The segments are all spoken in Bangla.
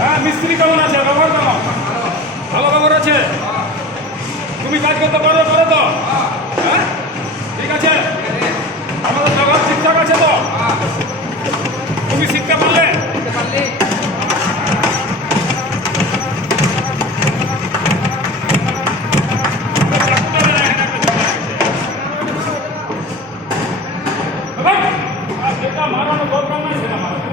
হ্যাঁ, মিস্ত্রি কেমন আছে? ব্যবহার কেমন? ভালো ব্যবহার আছে? তুমি কাজ করতে পারো তো? হ্যাঁ, ঠিক আছে। আমাদের ব্যবহার ঠিকঠাক আছে তো? তুমি শিখতে পারলে? যেটা মারানো দরকার নাই সেটা মারানো।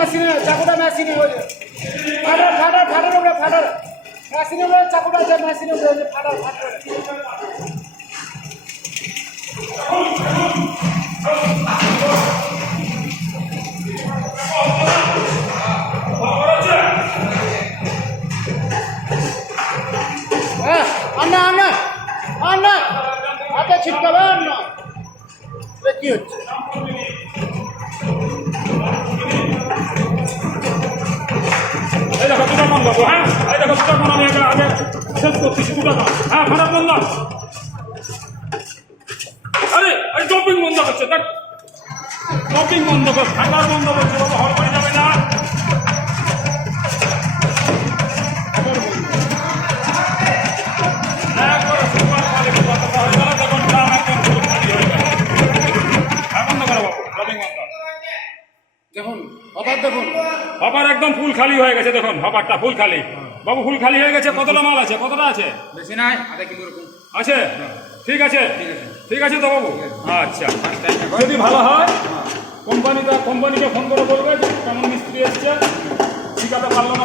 মেশিনে চাকুটা মেশিনে ফাটার ফাটার ফাটার উপরে ফাটার মেশিনে চাকুটা আছে মেশিনে ফাটার ফাটার আন্না আন্না আন্না হাতে ছিটকাবে আন্না কি হচ্ছে এই দেখো দুটা বন্ধ, হ্যাঁ, এই দেখো দুটা বন্ধ। আমি আগে শেষ করতেছি দুটা দাম। হ্যাঁ, ফাটার বন্ধ। আরে এই ডপিং বন্ধ করছে, দেখ ডপিং বন্ধ কর, ফাটার বন্ধ করছে। বাবা হল করে যাবে না। একবারে সুপার কোয়ালিটি কথা হয়ে গেল। দেখুন দাম একদম পুরো খালি হয়ে গেল। হ্যাঁ, বন্ধ করো বাবু, ডপিং বন্ধ। দেখুন আবার দেখুন হপার একদম ফুল খালি হয়ে গেছে। দেখুন হপারটা ফুল খালি। বাবু ফুল খালি হয়ে গেছে। কতটা মাল আছে? কতটা আছে? বেশি নাই আধা কিলো এরকম আছে? ঠিক আছে, ঠিক আছে তো বাবু। আচ্ছা, যদি ভালো হয় কোম্পানিকে ফোন করে বলবে যে কেমন মিস্ত্রি এসছে, শিখাতে পারলো না।